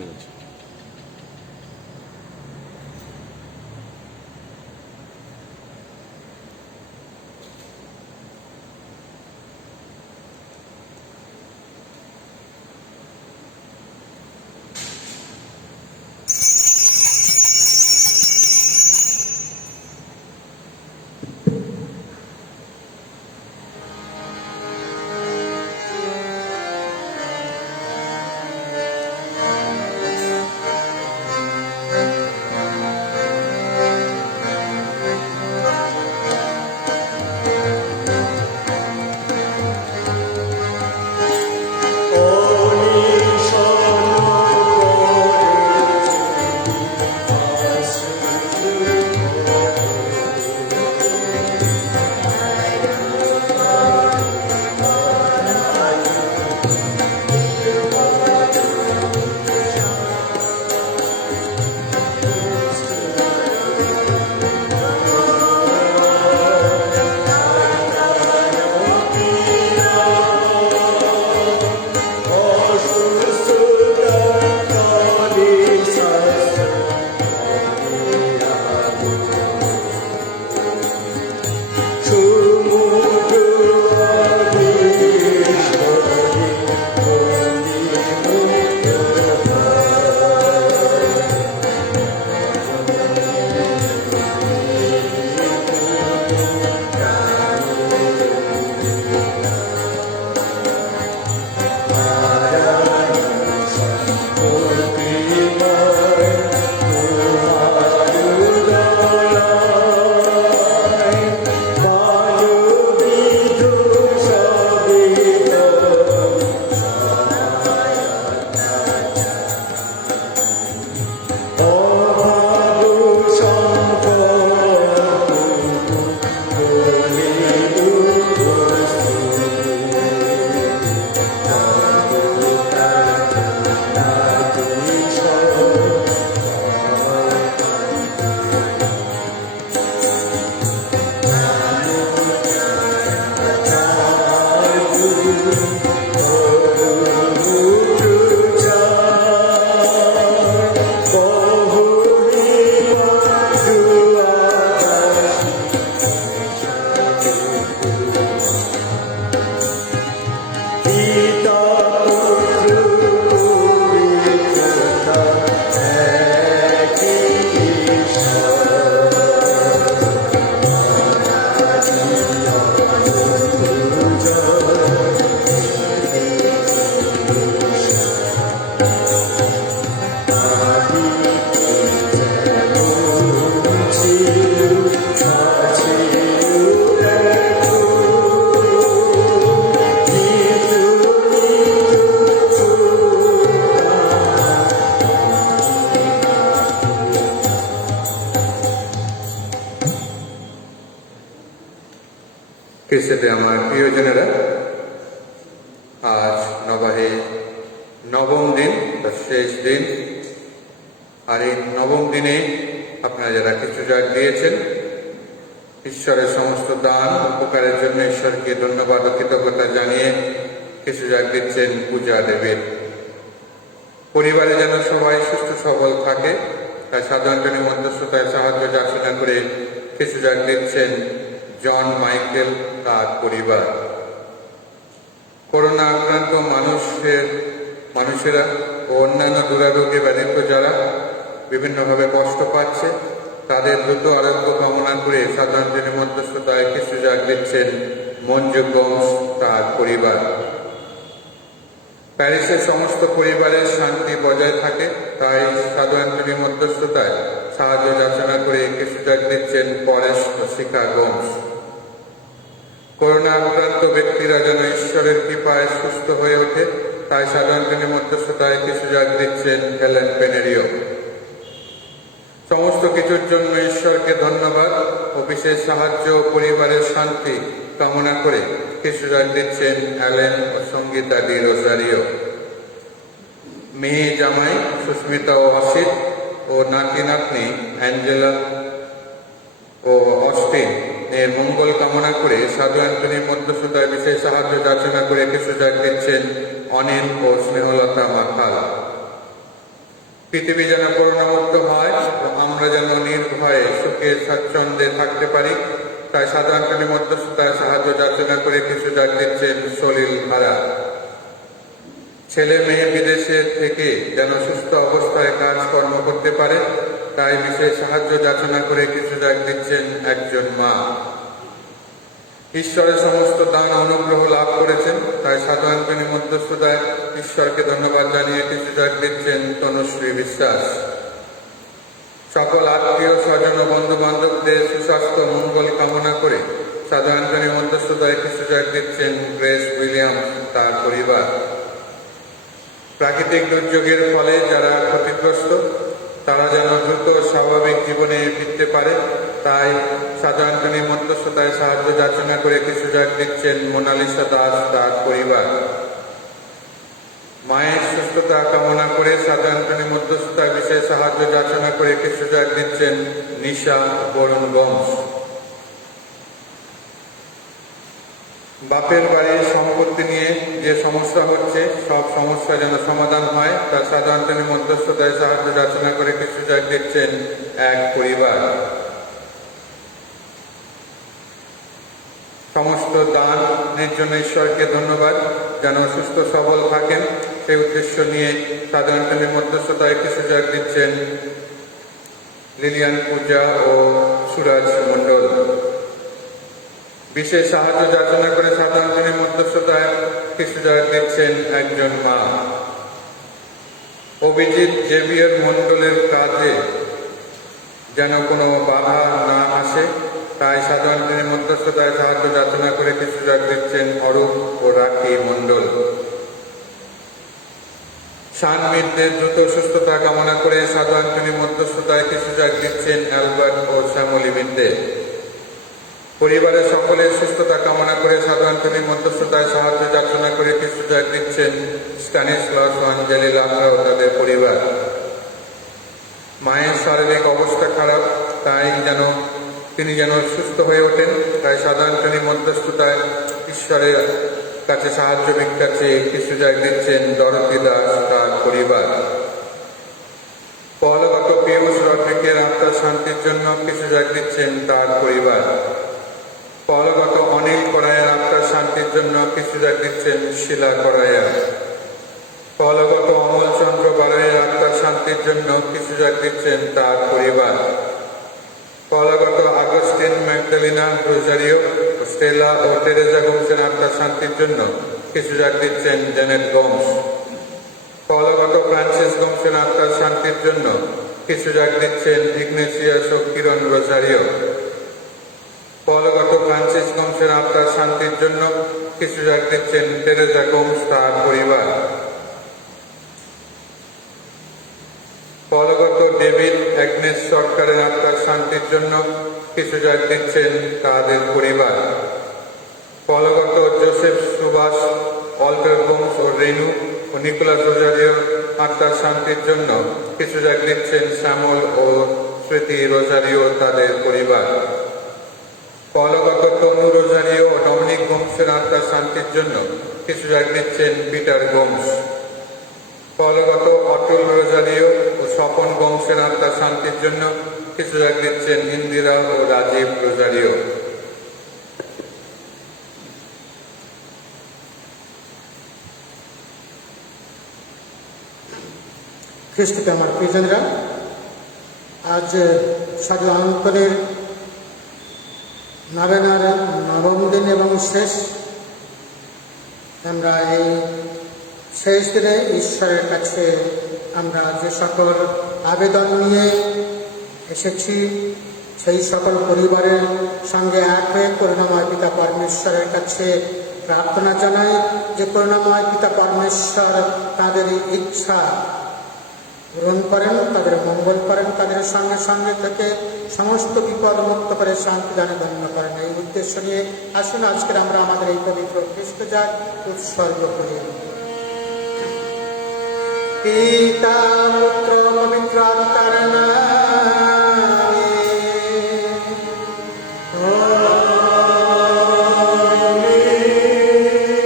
ঠিক আছে। খ্রিস্টে আমার প্রিয়জনেরা, আজ নবাহে নবম দিন, শেষ দিন। আর এই নবম দিনে আপনারা যারা কিছু যাগ দিয়েছেন, ঈশ্বরের সমস্ত দান উপকারের জন্য ঈশ্বরকে ধন্যবাদ ও কৃতজ্ঞতা জানিয়ে কিছু যাগ দিচ্ছেন পূজা দেবের। পরিবারে যেন সবাই সুস্থ সবল থাকে, তাই সাধারণ মধ্যস্থতায় সাহায্য যাচনা করে কিছু যাগ দিচ্ছেন জন মাইকেল তার পরিবার। করোনা আক্রান্ত মানুষেরা ও অন্যান্য দুরারোগ্যে ব্যাধিত যারা বিভিন্নভাবে কষ্ট পাচ্ছে, তাদের দ্রুত আরোগ্য কামনা করে সাধারণ মধ্যস্থতায় কিছু যাগ দিচ্ছেন মঞ্জু গোমস তার পরিবার। প্যারিসের সমস্ত পরিবারের শান্তি বজায় থাকে, তাই সাধারণ মধ্যস্থতায় সাহায্য যাচনা করে কিছু যাগ দিচ্ছেন পরেশ ও শিখা গোমস। করোনা আক্রান্ত ব্যক্তিরা যেন ঈশ্বরের কৃপায় সুস্থ হয়ে ওঠে, তাই সাধারণ মধ্যস্থতায় কিছু যাগ দিচ্ছেন হেলেন পেনেরিও। সমস্ত কিছুর জন্য ঈশ্বরকে ধন্যবাদ ও বিশেষ সাহায্য ও পরিবারের শান্তি কামনা করে কিছু যাগ দিচ্ছেন অ্যালেন ও সঙ্গীতা ডি রোজারিও। মেয়ে জামাই সুস্মিতা ও অসিত ও নাতি নাতনি অ্যাঞ্জেলা ও অস্টিন এর মঙ্গল কামনা করে সাধু অ্যান্টনির মধ্যস্থতায় বিশেষ সাহায্য যাচনা করে কিছু যাগ দিচ্ছেন অনিল ও স্নেহলতা মাখাল। পৃথিবী যেন করুণামুক্ত হয়, আমরা যেন নির্ভয়ে সুখে স্বাচ্ছন্দ্যে থাকতে পারি, তাই সাধারণ মধ্যস্থতায় সাহায্য যাচনা করে কিছু ডাক দিচ্ছেন সলিল ভাড়া। ছেলে মেয়ে বিদেশে থেকে যেন সুস্থ অবস্থায় কাজকর্ম করতে পারে, তাই বিশেষ সাহায্য যাচনা করে কিছু ডাক দিচ্ছেন একজন মা। ঈশ্বরের সমস্ত দান অনুগ্রহ লাভ করেছেন, তাই সাধারণ মধ্যস্থতায় ঈশ্বরকে ধন্যবাদ জানিয়ে কিছু ডাক দিচ্ছেন তনুশ্রী বিশ্বাস। সকল আত্মীয় স্বজন ও বন্ধু বান্ধবদের সুস্বাস্থ্য মঙ্গল কামনা করে সাধারণ মধ্যস্থতায় কিছু ডাক দিচ্ছেন গ্রেস উইলিয়ামস তার পরিবার। প্রাকৃতিক দুর্যোগের ফলে যারা ক্ষতিগ্রস্ত তারা যেন দ্রুত স্বাভাবিক জীবনে ফিরতে পারে, তাই সাধারণ মধ্যস্থতায় সাহায্য যাচনা করে কিছু ডাক দিচ্ছেন মোনালিসা দাস তার পরিবার। মায়ের সুস্থতা কামনা করে সাধারণ মধ্যস্থতায় বিশেষ সাহায্য যাচনা করে কিছু ডাক দিচ্ছেন নিশা বরুণ বংশ। বাপের বাড়ির সম্পত্তি নিয়ে যে সমস্যা হচ্ছে সব সমস্যা যেন সমাধান হয়, তা সাধারণ মধ্যস্থতায় সাহায্য যাচনা করে কিছু ডাক দিচ্ছেন এক পরিবার। সমস্ত দানের জন্য ঈশ্বরকে ধন্যবাদ, যেন সুস্থ সবল থাকেন সেই উদ্দেশ্য নিয়ে সাধারণ মধ্যস্থতায় কিছু ডাক দিচ্ছেন লিলিয়ান পূজা ও সুরাজ মণ্ডল। বিশেষ সাহায্য যাচনা করে সাধারণ মধ্যস্থতায় কিছু ডাক দিচ্ছেন একজন মা। অভিজিৎ জেভিয়ার মণ্ডলের কাজে যেন কোনো বাধা না আসে, তাই সাধারণ মধ্যস্থতায় সাহায্য যাচনা করে কিছু ডাক দিচ্ছেন অরূপ ও রাখি মণ্ডল। সানমিতদের দ্রুত সুস্থতা কামনা করে সাধারণ মধ্যস্থতায় কিছু ডাক দিচ্ছেন অ্যালবার্ট ও শ্যামলী মিত্রে। পরিবারের সকলের সুস্থতা কামনা করে সাধারণ মধ্যস্থতায় সাহায্য যাচনা করে কিছু ডাক দিচ্ছেন স্ট্যানিস্লাস ও আঞ্জলি লাখা ও তাদের পরিবার। মায়ের শারীরিক অবস্থা খারাপ, তাই তিনি যেন সুস্থ হয়ে ওঠেন, তাই সাধারণ মধ্যস্থতায় ঈশ্বরের কাছে সাহায্য ভিক্ষা চেয়ে কিছু ডাক দিচ্ছেন দরতি দাস তার পরিবার। পরলোকগত পিয়ুষ রড্রিকের আত্মার শান্তির জন্য কিছু ডাক দিচ্ছেন তার পরিবার। পরলোকগত অনিল করায়ের আত্মার শান্তির জন্য কিছু ডাক দিচ্ছেন শিলা করায়া। পরলোকগত অমলচন্দ্র বালয়ের আত্মার শান্তির জন্য কিছু ডাক দিচ্ছেন তার পরিবার। পরলোকগত আগস্টিন ম্যাগডালিনা রোজারিও, স্টেলা ও টেরেজা গোমসের আত্মার শান্তির জন্য কিছু ডাক দিচ্ছেন জেনেট গোমস। পরলোকগত ফ্রান্সিস গোমসের আত্মার শান্তির জন্য কিছু ডাক দিচ্ছেন ইগনেসিয়াস ও কিরণ রোজারিও। পরলোকগত ফ্রান্সিস গোমসের আত্মার শান্তির জন্য কিছু ডাক দিচ্ছেন টেরেজা গোমস তার পরিবার। পরলোকগত ডেভিড অ্যাগনেস সরকারের আত্মার শান্তির জন্য কিছু ডাক দিচ্ছেন তাদের পরিবার। পরলোকগত জোসেফ সুভাষ, অল্টার গোমস ও রেনু ও নিকোলাস রোজারিও আত্মার শান্তির জন্য কিছু ডাক দিচ্ছেন শ্যামল ও স্মৃতি রোজারিও তাদের পরিবার। পরলোকগত তনু রোজারিও ও ডমিনিক গোমসের আত্মার শান্তির জন্য কিছু ডাক দিচ্ছেন পিটার গোমস। পরলোকগত অটল রোজারিও ও স্বপন গোমসের আত্মার শান্তির জন্য কিছু ডাক দিচ্ছেন ইন্দিরা ও রাজীব রোজারিও। খ্রিস্টকে আমার প্রিয়জনরা, আজ সাধারণের নবেনার নবম দিন এবং শেষ। আমরা এই শেষ দিনে ঈশ্বরের কাছে আমরা যে সকল আবেদন নিয়ে এসেছি সেই সকল পরিবারের সঙ্গে এক হয়ে করুণাময় পিতা পরমেশ্বরের কাছে প্রার্থনা জানাই যে করুণাময় পিতা পরমেশ্বর তাদের ইচ্ছা পূরণ করেন, তাদের মঙ্গল করেন, তাদের সঙ্গে সঙ্গে থেকে সমস্ত বিপদ মুক্ত করে শান্তি দানে ধন্য করেন। এই উদ্দেশ্য নিয়ে আসুন আজকের আমরা আমাদের এই পবিত্র খ্রিস্টজাত উৎসর্গ করি। পিতা পুত্র পবিত্র আত্মার নামে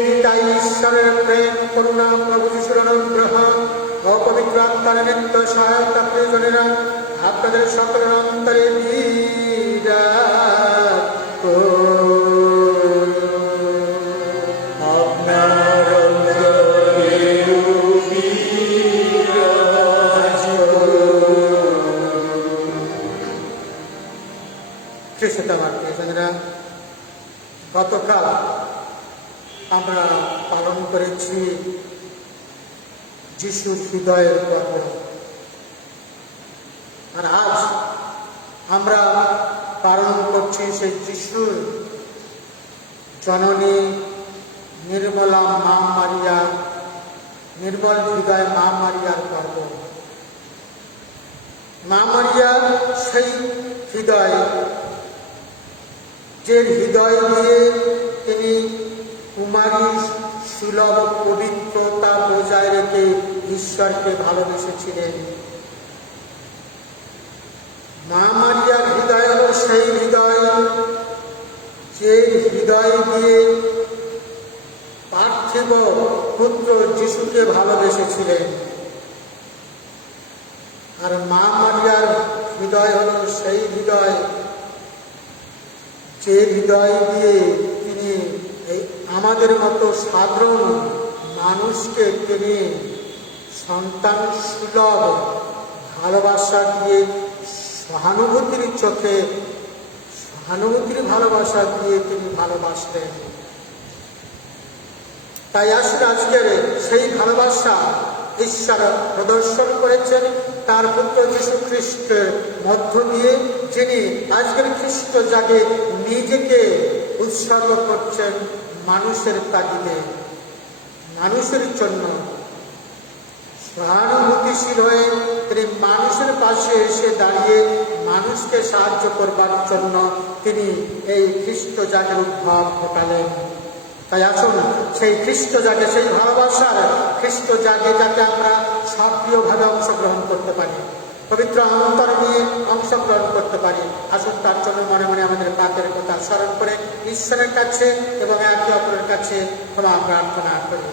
পিতা ঈশ্বরের প্রেম, করুণা, প্রভু যিশুর অনুগ্রহ ও পবিত্র পবিত্র আত্মার নিত্য সহায়তা প্রয়োজনেরা আপনাদের সকলের অন্তরে আপনার অন্তরে খ্রিস্টমার প্রিয়জনেরা, গতকাল আমরা পালন করেছি যিশুর হৃদয়ের পর্ব, আর আজ আমরা পালন করছি সেই যিশুর জননী নির্মলা মা মারিয়া, নির্মল হৃদয় মা মারিয়ার পর্ব। মা মারিয়া সেই হৃদয়, যে হৃদয় দিয়ে তিনি কুমারী সুলভ পবিত্রতা বজায় রেখে ঈশ্বরকে ভালোবেসেছিলেন। মা মারিয়ার হৃদয় হল সেই হৃদয়, যে হৃদয় দিয়ে পার্থিব পুত্র যিশুকে ভালোবেসেছিলেন। আর মা মারিয়ার হৃদয় হল সেই হৃদয়, যে হৃদয় দিয়ে তিনি এই আমাদের মতো সাধারণ মানুষকে তিনি সন্তান সুলভ ভালোবাসা দিয়ে, সহানুভূতির চোখে সহানুভূতির ভালোবাসা দিয়ে তিনি ভালোবাসতেন। তাই আসলে আজকের সেই ভালোবাসা ঈশ্বর প্রদর্শন করেছেন তার পুত্র যীশু খ্রিস্টের মধ্য দিয়ে, যিনি আজকের খ্রিস্ট জাগে নিজেকে উৎসর্গ করছেন মানুষের তাগিদে, মানুষের জন্য। সহানুভূতিশীল হয়ে তিনি মানুষের পাশে এসে দাঁড়িয়ে মানুষকে সাহায্য করবার জন্য তিনি এই খ্রিস্ট জাগের উদ্ভব ঘটালেন। তাই আসুন সেই খ্রিস্ট জাগে, সেই ভালোবাসার খ্রিস্ট জাগে যাতে আমরা সক্রিয়ভাবে অংশগ্রহণ করতে পারি, পবিত্র অন্তর নিয়ে অংশগ্রহণ করতে পারি। আসুন তার জন্য মনে মনে আমাদের পাপের কথা স্মরণ করে ঈশ্বরের কাছে এবং একে অপরের কাছে ক্ষমা প্রার্থনা করি।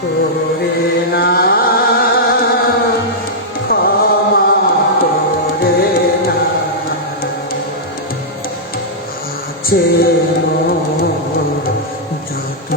করে না ক্ষমা করে না, আছে মোর যত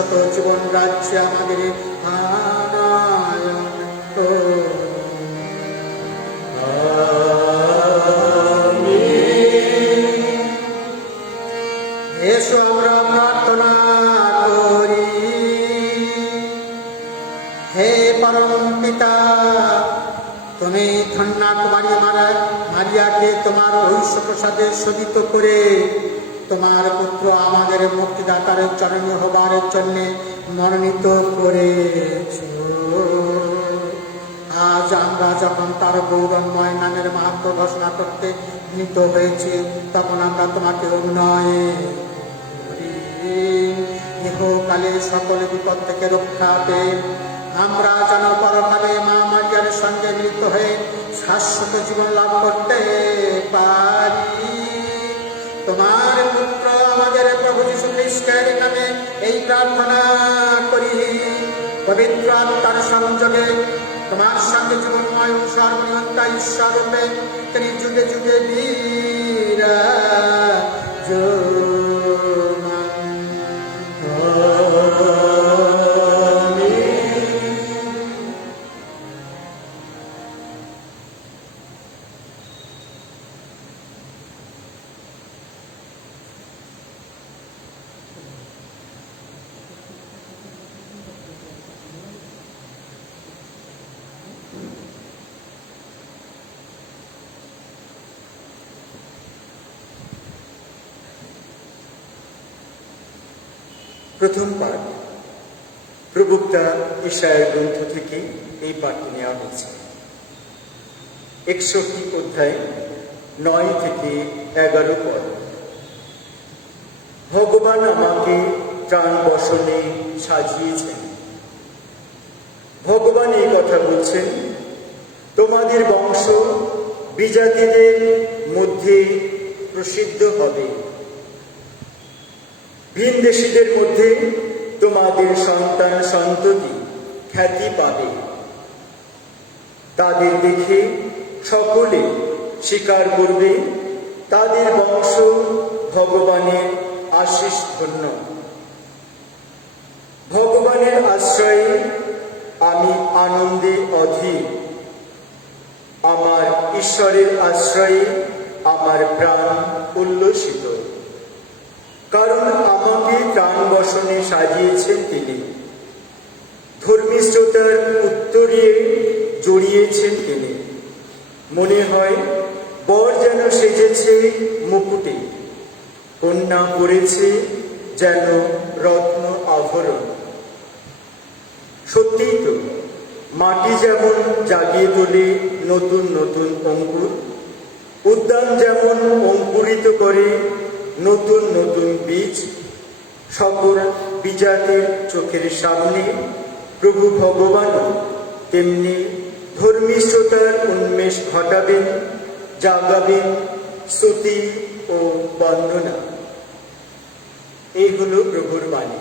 শাশ্বত জীবন রাজ্যে আমাদের আনয়ন করুন। এসো আমরা প্রার্থনা করি। হে পরম পিতা, তুমি ধন্যা কুমারী মারিয়াকে তোমার ঐশ্ব প্রসাদে শোধিত করে তোমার পুত্র আমাদের মুক্তিদাতার চরণে হবার জন্য মনোনীত করেছ। আজ আমরা যখন তার গৌরবময় নামের মাহাত্ম্য ঘোষণা করতে নীত হয়েছি, তখন আমরা তোমাকে অভিনয় করি। ইহকালে সকল বিপদ থেকে রক্ষা পেয়ে আমরা যেন পরকালে মা মারিয়ার সঙ্গে মিলিত হয়ে শাশ্বত জীবন লাভ করতে পারি। তোমার পুত্র আমাদের প্রভু যীশু খ্রিস্টের নামে এই প্রার্থনা করি। পবিত্র আত্মার সংযোগে তোমার সঙ্গে জীবনময় ও সর্বনিয়ন্তা ঈশ্বর রূপে তিনি যুগে যুগে প্রথম পাঠ প্রবক্তা ঈশায়ার গ্রন্থ থেকে এই পাঠটি নেওয়া হয়েছে। 61 অধ্যায় 9 থেকে 11 পদ। ভগবান আমাকে প্রাণ বসনে সাজিয়েছেন। ভগবান এই কথা বলছেন, তোমাদের বংশ বিজাতিদের মধ্যে প্রসিদ্ধ হবে, ভিনদেশীদের মধ্যে তোমাদের সন্তান সন্ততি খ্যাতি পাবে। তাদের দেখে সকলে স্বীকার করবে, তাদের বংশ ভগবানের আশীষ ধন্য। ভগবানের আশ্রয়ে আমি আনন্দে অধীর, আমার ঈশ্বরের আশ্রয়ে আমার প্রাণ উল্লসিত। কারণ আমাকে প্রাণ বসনে সাজিয়েছেন তিনি, ধর্মিষ্ঠতার উত্তরিয়ে জড়িয়েছেন তিনি। মনে হয় বর যেন সেজেছে মুকুটে, কন্যা পরেছে যেন রত্ন আভরণ। সত্যিই তো, মাটি যেমন জাগিয়ে তোলে নতুন নতুন অঙ্কুর, উদ্যান যেমন অঙ্কুরিত করে নতুন নতুন বীজ, সকল বিজাতির চোখের সামনে প্রভু ভগবান তেমনি ধর্মিষ্ঠতার উন্মেষ ঘটাবেন, জাগাবেন স্তুতি ও বন্দনা। এই হল প্রভুর বাণী।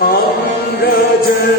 আমরা যেন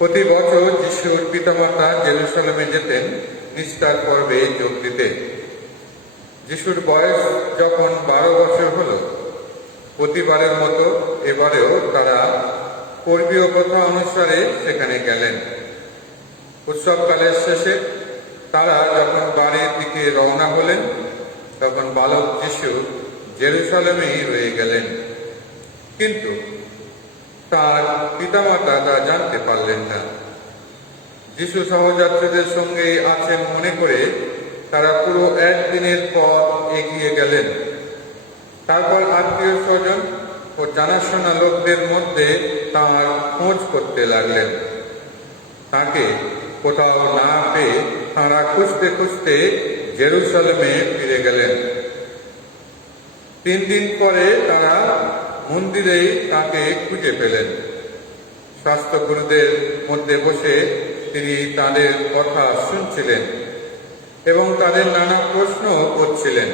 প্রতি বছর যিশুর পিতামাতা জেরুসালেমে যেতেন নিস্তার পর্বে যোগ দিতে। যিশুর বয়স যখন 12 বছর হল, প্রতিবারের মতো এবারেও তারা পূর্বীয় প্রথা অনুসারে সেখানে গেলেন। উৎসবকালের শেষে তারা যখন বাড়ির দিকে রওনা হলেন, তখন বালক যিশু জেরুসালেমেই রয়ে গেলেন। কিন্তু তার পিতামাতা তা জানতে পারলেন না। যিশু সহযাত্রীদের সঙ্গে আছেন মনে করে তারা পুরো একদিনের পথ এগিয়ে গেলেন। তারপর আত্মীয় স্বজন ও জানাশোনা লোকদের মধ্যে তাঁর খোঁজ করতে লাগলেন। তাকে কোথাও না পেয়ে তাঁরা খুঁজতে খুঁজতে জেরুসালেমে ফিরে গেলেন। 3 দিন পরে তারা মন্দিরেই তাকে খুঁজে পেলেন। শাস্ত্রগুরুদের মধ্যে বসে তিনি তাদের কথা শুনছিলেন এবং তাদের নানা প্রশ্ন করছিলেন।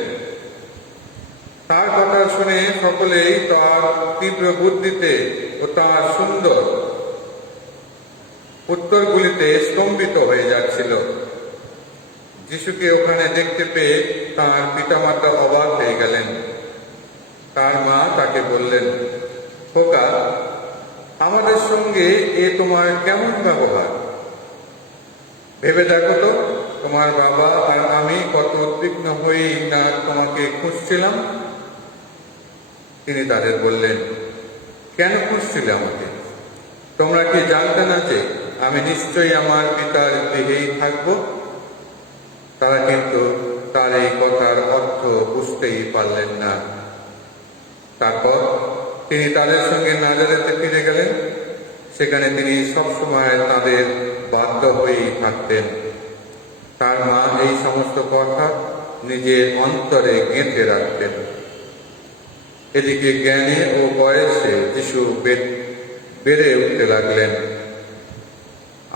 তার কথা শুনে সকলেই তার তীব্র বুদ্ধিতে ও তার সুন্দর উত্তরগুলিতে স্তম্ভিত হয়ে যাচ্ছিল। যিশুকে ওখানে দেখতে পেয়ে তার পিতামাতা অবাক হয়ে গেলেন। তার মা তাকে বললেন, খোকা, আমাদের সঙ্গে এ তোমার কেমন ব্যবহার? ভেবে দেখো তো, তোমার বাবা আর আমি কত উদ্বিগ্ন হয়েই না তোমাকে খুঁজছিলাম। তিনি তাদের বললেন, কেন খুঁজছিলে আমাকে? তোমরা কি জানতে না যে আমি নিশ্চয়ই আমার পিতার গৃহেই থাকব? তারা কিন্তু তার এই কথার অর্থ বুঝতেই পারলেন না। তারপর তিনি তাদের সঙ্গে নাজারেতে ফিরে গেলেন। সেখানে তিনি সবসময় তাদের বাধ্য হয়েই থাকতেন। তার মা এই সমস্ত কথা নিজের অন্তরে গেঁথে রাখতেন। এদিকে জ্ঞানে ও বয়সে যিশু বেড়ে উঠতে লাগলেন,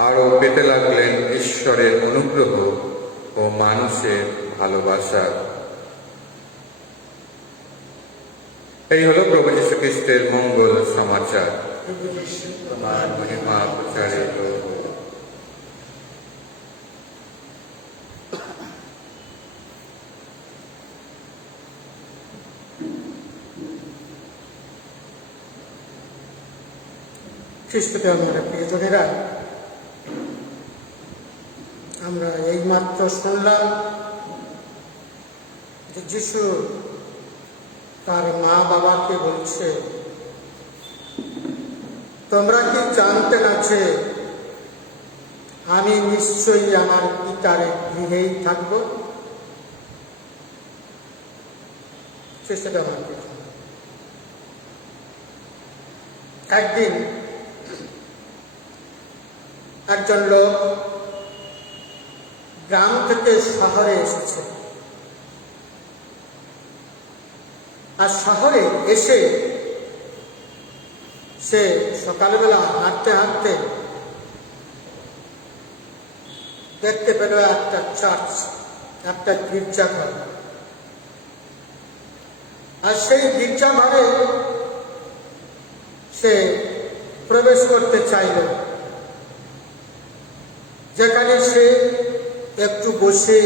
আরো পেতে লাগলেন ঈশ্বরের অনুগ্রহ ও মানুষের ভালোবাসা। এই হলো প্রভু যীশু খ্রিস্টের মঙ্গল সমাচার। তোমার মহিমা প্রচারিত হোক। খ্রিস্টতে আমরা প্রিয়জনেরা, আমরা এইমাত্র শুনলাম যে যিশু তার মা বাবাকে বলছে, তোমরা কি জানতে না যে আমি নিশ্চয়ই আমার পিতার গৃহেই থাকব? চেষ্টাটা আমার পেছনে। একদিন একজন লোক গ্রাম থেকে শহরে এসেছে, আর শহরে এসে সে সকালবেলা হাঁটতে হাঁটতে দেখতে পেল একটা চার্চ, একটা গির্জাঘর। আর সেই গির্জাঘরে সে প্রবেশ করতে চাইল, যেখানে সে একটু বসে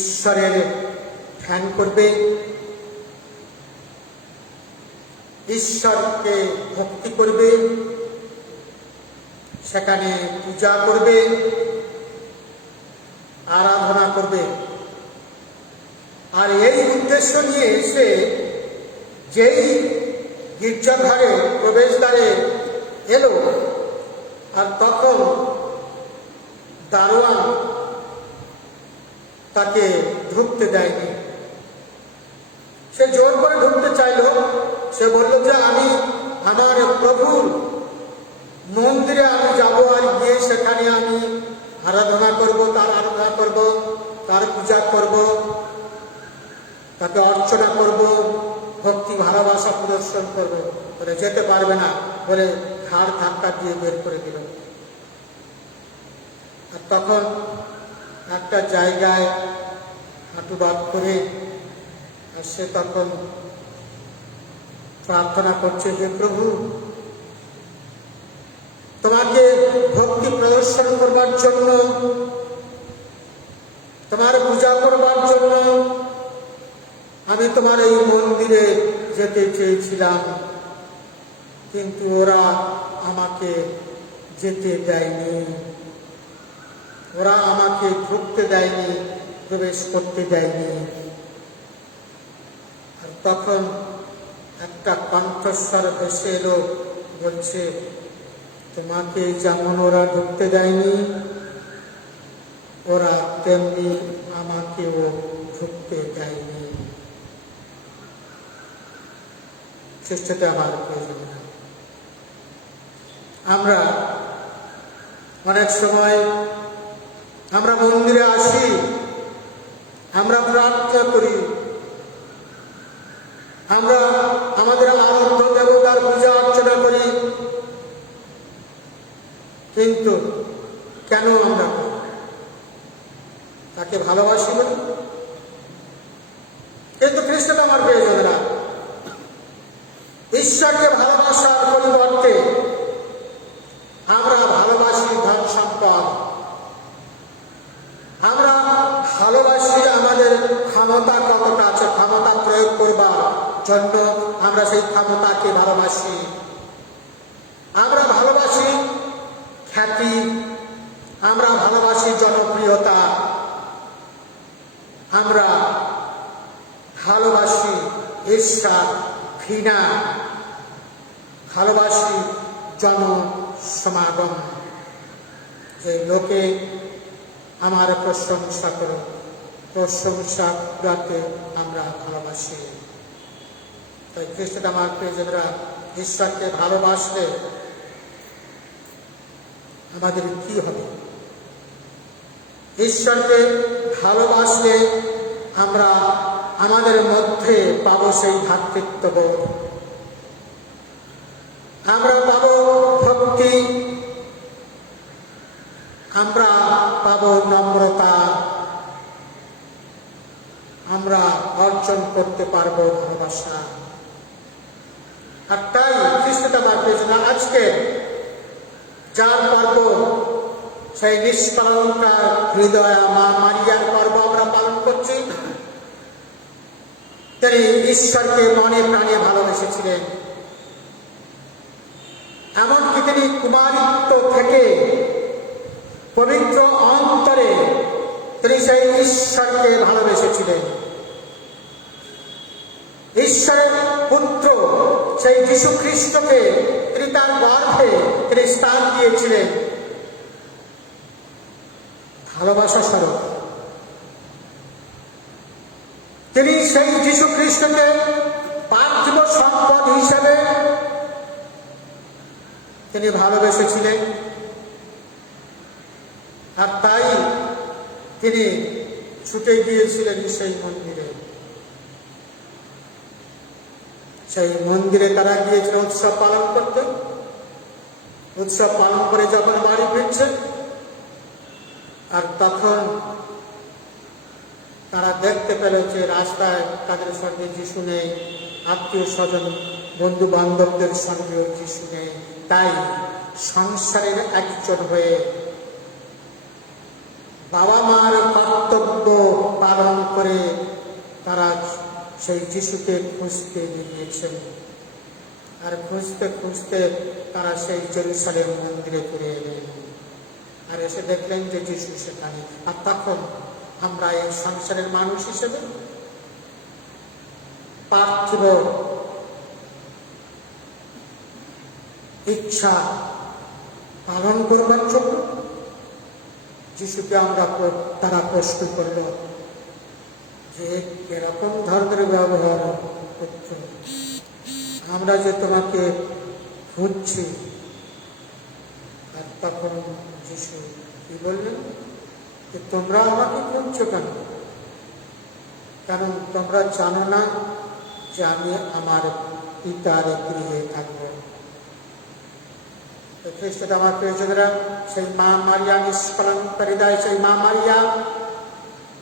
ঈশ্বরের ধ্যান করবে, ঈশ্বরকে ভক্তি করবে, সেখানে পূজা করবে, আরাধনা করবে। আর এই উদ্দেশ্য নিয়ে সে যেই গির্জাঘরে প্রবেশদ্বারে এলো, আর তখন দারোয়ান তাকে ঢুকতে দেয়নি। সে জোর করে ঢুকতে চাইল। সে বলল যে আমি আমার প্রভুর মন্দিরে আমি যাব, আর গিয়ে সেখানে আমি আরাধনা করব, তার আরাধনা করব, তার পূজা করব, তাকে অর্চনা করব, ভক্তি ভালোবাসা প্রদর্শন করব। বলে যেতে পারবে না, বলে ঘাড় ধাক্কা দিয়ে বের করে দিল। আর তখন একটা জায়গায় হাঁটুবাদ করে আর সে তখন প্রার্থনা করছে, হে প্রভু, তোমাকে ভক্তি প্রদর্শন করবার জন্য, তোমার পূজা করবার জন্য আমি তোমার এই মন্দিরে যেতে চেয়েছিলাম, কিন্তু ওরা আমাকে যেতে দেয়নি, ওরা আমাকে ঢুকতে দেয়নি, প্রবেশ করতে দেয়নি। আর তখন একটা কণ্ঠস্বর ভেসে এলো, বলছে, তোমাকে যেমন ওরা ঢুকতে দেয়নি, ওরা তেমনি আমাকেও ঢুকতে দেয়নি। চেষ্টাতে আমার প্রয়োজন। আমরা অনেক সময় আমরা মন্দিরে আসি, আমরা প্রার্থনা করি, আমরা আমাদের আরাধ্য দেবতার পূজা অর্চনা করি, কিন্তু কেন আমরা তাকে ভালোবাসি বলি? কিন্তু খ্রিস্টান আমার প্রিয়জনেরা, ঈশ্বরকে ভালোবাসার পরিবর্তে আমরা ভালোবাসি ধন সম্পদ, আমরা ভালোবাসি আমাদের ক্ষমতা কতটা আছে, ক্ষমতা প্রয়োগ করবার জন্য আমরা সেই ক্ষমতাকে ভালোবাসি। আমরা ভালোবাসি খ্যাতি, আমরা ভালোবাসি জনপ্রিয়তা, আমরা ভালোবাসি ঈর্ষা, ঘৃণা, ভালোবাসি জনসমাগম, যে লোকে আমার প্রশংসা করে, প্রশংসা করাতে আমরা ভালোবাসি। তাই খ্রিস্ট আমার প্রিয়জনরা, ঈশ্বরকে ভালোবাসলে আমাদের কি হবে? ঈশ্বরকে ভালোবাসলে আমরা আমাদের মধ্যে পাবো সেই ভ্রাতৃত্ববোধ, আমরা পাবো ভক্তি, আমরা পাবো নম্রতা, আমরা অর্জন করতে পারবো ভালোবাসা। আর তাই খ্রিস্টটা মার্কের জন্য আজকে যার পর্ব, সেই নিষ্পালনকার হৃদয়া মা মারিয়ার পর্ব আমরা পালন করছি। তিনি ঈশ্বরকে মনে প্রাণে ভালোবেসেছিলেন, এমনকি তিনি কুমারিত্ব থেকে পবিত্র অন্তরে তিনি সেই ঈশ্বরকে ভালোবেসেছিলেন। ঈশ্বরের পুত্র সেই যীশু খ্রিস্টকে তিনি তার গর্ভে তিনি স্থান দিয়েছিলেন ভালোবাসা স্বরূপ। তিনি সেই যীশু খ্রিস্টকে পার্থিব সম্পদ হিসেবে তিনি ভালোবেসেছিলেন, আর তাই তিনি ছুটে গিয়েছিলেন সেই মন্দিরে। সেই মন্দিরে তারা গিয়েছিল উৎসব পালন করতে। উৎসব পালন করে যখন বাড়ি ফিরছে, আর তখন তারা দেখতে পেল যে রাস্তায় তাদের সঙ্গে যিশু নেই, আত্মীয় স্বজন বন্ধু বান্ধবদের সঙ্গে যিশু নেই। তাই সংসারের একজন হয়ে বাবা মার কর্তব্য পালন করে তারা সেই যিশুকে খুঁজতে বেরিয়েছেন। আর খুঁজতে খুঁজতে তারা সেই জেরুজালেম মন্দিরে ফিরে এলেন, আর এসে দেখলেন যে যিশু সেখানে। আর তখন আমরা এই সংসারের মানুষ হিসেবে পার্থিব ইচ্ছা পালন করবার জন্য যিশুকে তারা প্রশ্ন করল যে এরকম ধরনের ব্যবহার করছ, আমরা যে তোমাকে খুঁজছি। আর তখন যিশু কি বললেন যে তোমরা আমাকে খুঁজছো কেন? কারণ তোমরা জানো না যে আমি আমার পিতার গৃহে থাকবো। খ্রিস্ট আমার প্রিয়জনেরা, সেই মা মারিয়া নিষ্কলঙ্ক হৃদয়, সেই মা মারিয়া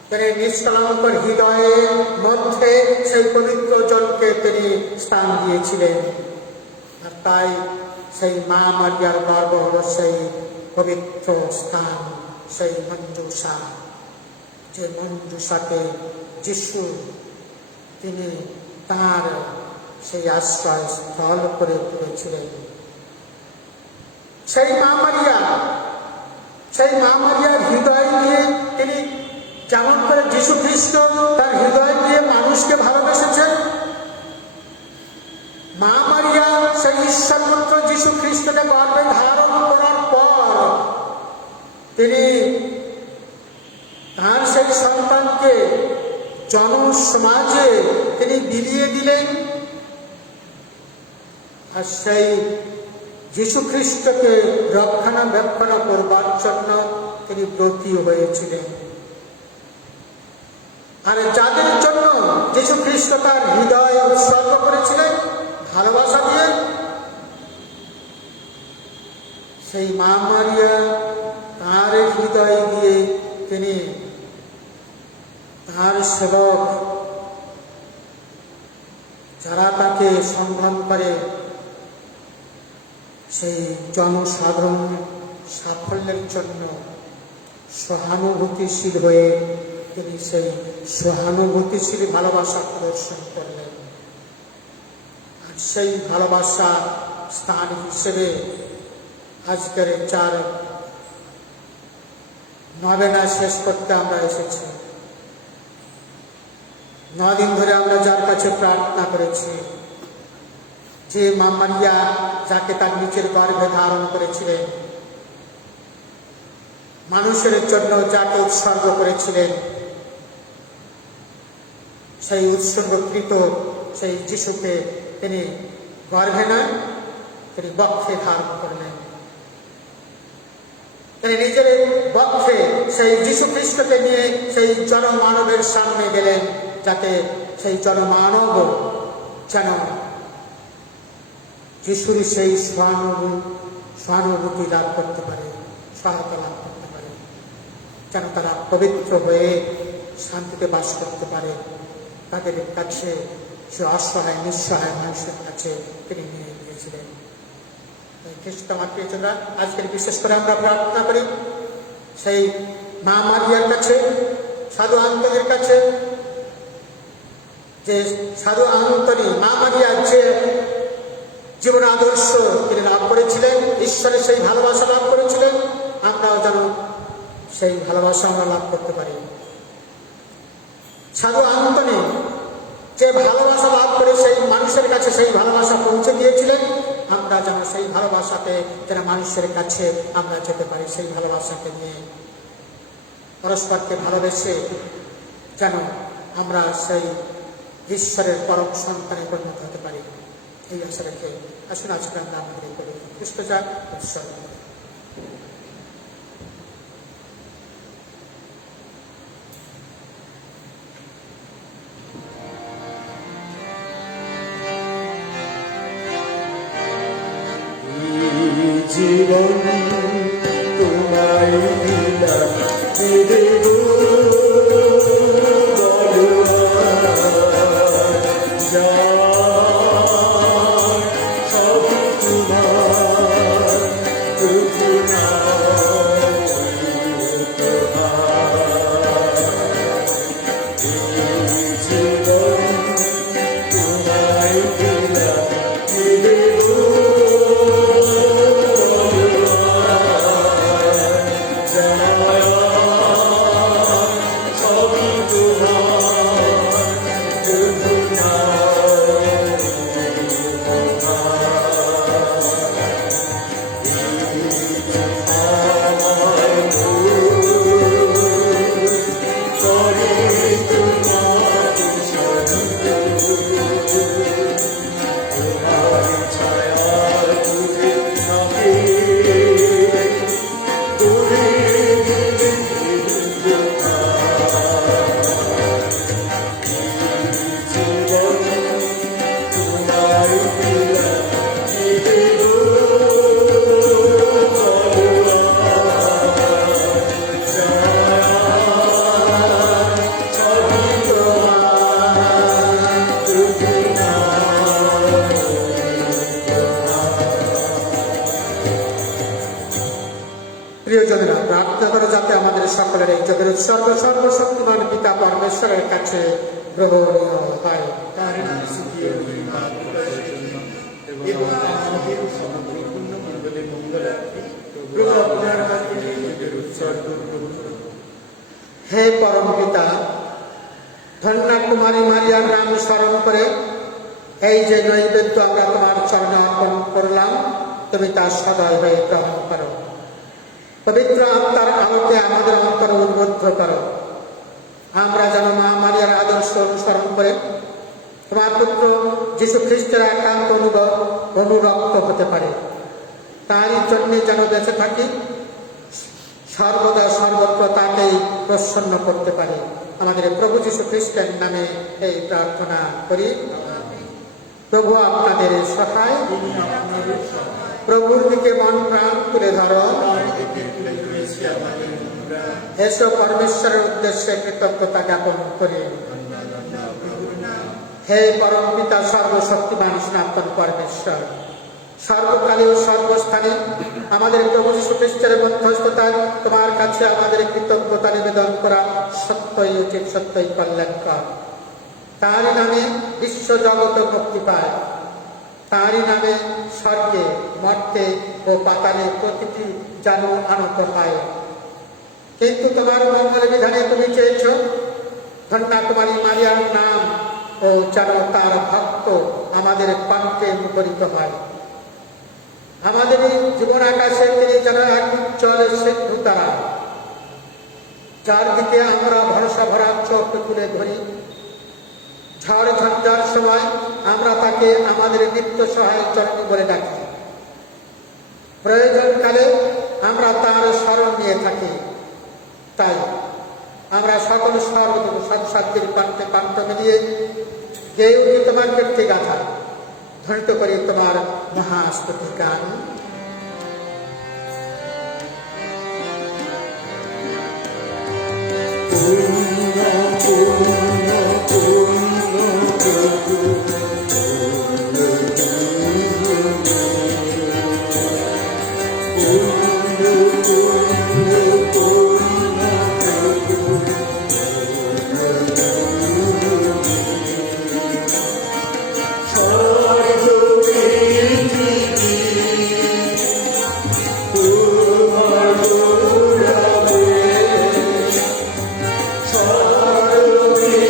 তিনি নিষ্কলঙ্ক হৃদয়ের মধ্যে সেই পবিত্র জলকে তিনি স্থান দিয়েছিলেন। আর তাই সেই মা মারিয়ার গর্ব হল সেই পবিত্র স্থান, সেই মঞ্জুষা, যে মঞ্জুষাকে যিশু তিনি তাঁর সেই আশ্রয় স্থল করে তুলেছিলেন। সেই মা মারিয়ার হৃদয় দিয়ে তিনি যেমন করে যীশু খ্রিস্ট তার হৃদয় দিয়ে মানুষকে ভালোবেসেছেন, মা মারিয়া সেই ঈশ্বর পুত্র যীশু খ্রিস্টকে গর্ভে ধারণ করার পর তিনি তার সেই সন্তানকে জনসমাজে তিনি বিলিয়ে দিলেন। আর সেই যীশু খ্রিস্টকে রক্ষণাবেক্ষণ করবার জন্য তিনি ব্রতী হয়েছিলেন। আর যাদের জন্য যীশু খ্রিস্ট তার হৃদয় উৎসর্গ করেছিলেন ভালোবাসা দিয়ে, সেই মা মারিয়া তার হৃদয় দিয়ে তিনি তার সেবক যারা তাকে সম্মান করে সেই জনসাধারণ সাফল্যের জন্য সহানুভূতিশীল হয়ে তিনি সেই সহানুভূতিশীল ভালোবাসা প্রদর্শন করলেন। আর সেই ভালোবাসা স্থান হিসেবে আজকের 4 নভেনা শেষ করতে আমরা এসেছি। 9 দিন ধরে আমরা যার কাছে প্রার্থনা করেছি, যে মা মারিয়া যাকে তার নিজের গর্ভে ধারণ করেছিলেন, মানুষের জন্য যাকে উৎসর্গ করেছিলেন, সেই উৎসর্গকৃত সেই যিশুকে তিনি গর্ভে নয়, তিনি বক্ষে ধারণ করলেন। তিনি নিজের বক্ষে সেই যীশু খ্রিস্টকে নিয়ে সেই জনমানবের সামনে গেলেন, যাতে সেই জনমানব যেন যিশুর সেই সহানুভূতি লাভ করতে পারে, সহায়তা লাভ করতে পারে, যেন তারা পবিত্র হয়ে শান্তিতে বাস করতে পারে। তাদের কাছে সে অসহায় নিঃসহায় মানুষের কাছে তিনি নিয়ে গিয়েছিলেন। খ্রিস্ট আমার প্রিয়জনরা, আজকের বিশেষ করে আমরা প্রার্থনা করি সেই মা মারিয়ার কাছে, সাধু আন্তনির কাছে, যে সাধু আন্তনি মা মারিয়ার যে জীবন আদর্শ তিনি লাভ করেছিলেন, ঈশ্বরের সেই ভালোবাসা লাভ করেছিলেন, আমরাও যেন সেই ভালোবাসা আমরা লাভ করতে পারি। সাধু আন্তনি যে ভালোবাসা লাভ করে সেই মানুষের কাছে সেই ভালোবাসা পৌঁছে দিয়েছিলেন, আমরা যেন সেই ভালোবাসাতে যেন মানুষের কাছে আমরা যেতে পারি, সেই ভালোবাসাকে নিয়ে পরস্পরকে ভালোবেসে যেন আমরা সেই ঈশ্বরের পরম সন্তানে পরিণত হতে পারি। এই আশা রেখে আসুন আজকে আমরা আমাদের এই পবিত্র খ্রিস্টজাত উৎসব জীবন তোমায় দিলাম, দেব প্রিয়জনেরা, প্রার্থনা করো যাতে আমাদের সকলের এই জগের সর্বশক্তিমান পিতা পরমেশ্বরের কাছে গ্রহণীয় হয়। তার নামে সিদ্ধিয়ে পরিমাণ করার জন্য এবং আমাদের সমগ্র পূর্ণ মণ্ডলে মঙ্গলার্থে প্রভু আপনার হাতে নিজেদের উৎসর্গ করুন। হে পরম পিতা, ধন্যা কুমারী মারিয়ার নাম স্মরণ করে এই যে নৈবেদ্য আমরা তোমার চরণে অর্পণ করলাম, তুমি তা সদয় হয়ে গ্রহণ করো। পবিত্র আত্মার আলোকে আমাদের অন্তর উদ্বুদ্ধ করো। আমরা যেন মা মারিয়ার আদর্শ অনুসরণ করে তোমার পুত্র যীশু খ্রিস্টের একান্ত অনুরক্ত হতে পারে। তারই জন্য যেন বেঁচে থাকি, সর্বদা সর্বত্র তাকেই প্রসন্ন করতে পারে। আমাদের প্রভু যীশু খ্রিস্টের নামে এই প্রার্থনা করি। প্রভু আপনাদের সহায়, প্রভুর দিকে মন প্রাণ তুলে ধরো। এসো পরমেশ্বরের উদ্দেশ্যে কৃতজ্ঞতা জ্ঞাপন করি। হে পরম পিতা সর্বশক্তিমান সনাতন পরমেশ্বর, সর্বকালে ও সর্বস্থানে আমাদের প্রভু যীশু খ্রিস্টের মধ্যস্থতায় তোমার কাছে আমাদের কৃতজ্ঞতা নিবেদন করা সত্যই উচিত, সত্যই কল্যাণকর। তারই নামে বিশ্ব জগৎ মুক্তি পায়, তারই নামে স্বর্গে, মর্তে ও পাতালে প্রতিটি যেন আনত হয়। কিন্তু তোমার মঙ্গল বিধানে তুমি চেয়েছ ধন্যা কুমারী মারিয়ার নাম ও যেন তার ভক্ত আমাদের কণ্ঠে মুখরিত হয়। আমাদের জীবন আকাশে তিনি যেন এক উজ্জ্বল সিন্ধু তারা, যার দিকে আমরা ভরসা ভরা চোখ তুলে ধরি। ঝড় ঝঞ্ঝার সময় আমরা তাকে আমাদের নিত্য সহায় চরণ বলে ডাকি। প্রয়োজনকালে আমরা তার স্মরণ নিয়ে থাকি। তাই আমরা সকল সর্বসাধ্যের কণ্ঠে কণ্ঠ মিলিয়ে গেয়ে উঠি তোমার কীর্তি গাথা, ধ্বনিত করি তোমার মহাস্তুতি গান। Oh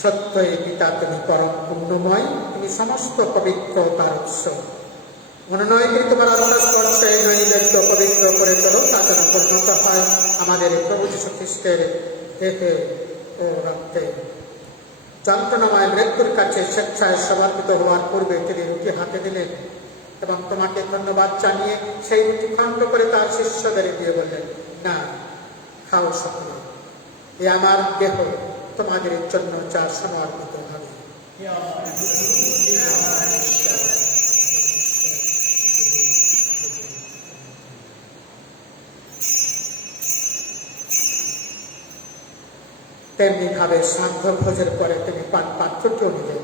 সত্যই পিতা, তুমি পরম পুণ্যময়, তুমি সমস্ত পবিত্রতার উৎস। মনোনয় করি তোমার আত্মার স্পর্শে এই নৈবেদ্য পবিত্র করে তোলো, তা যেন পরিণত হয় আমাদের প্রভু যীশু খ্রিস্টের দেহে ও রক্তে। যন্ত্রণাময় মৃত্যুর কাছে স্বেচ্ছায় সমর্পিত হওয়ার পূর্বে তিনি রুটি হাতে দিলেন এবং তোমাকে ধন্যবাদ জানিয়ে সেই রুটি খণ্ড করে তার শিষ্যদের দিয়ে বললেন, না, খাও সকলে, এ আমার দেহ তোমাদের জন্য যা সমর্পিত হবে। তেমনি ভাবে সান্ধ্য ভোজের পরে তিনি পাত্রটিও নিলেন।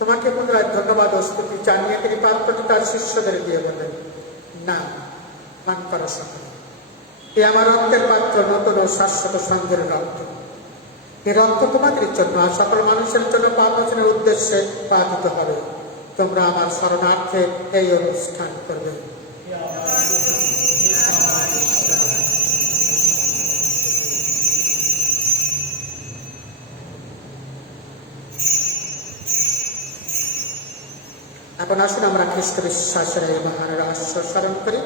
তোমাকে পুনরায় ধন্যবাদ ও স্তুতি জানিয়ে তিনি পাত্রটি তার শিষ্যদের দিয়ে বললেন, না, পান করা সকলে, এ আমার রক্তের পাত্র, নতুন ও শাশ্বত সঙ্গের রক্ত। এই রক্ত তোমাদের জন্য আর সকল মানুষের জন্য পাপমোচনের উদ্দেশ্যে পাঠিত হবে। তোমরা আমার শরণার্থে এই অনুষ্ঠান করবে। এখন আসুন আমরা খ্রিস্ট বিশ্বাসের এই মহান রহস্য স্মরণ করি।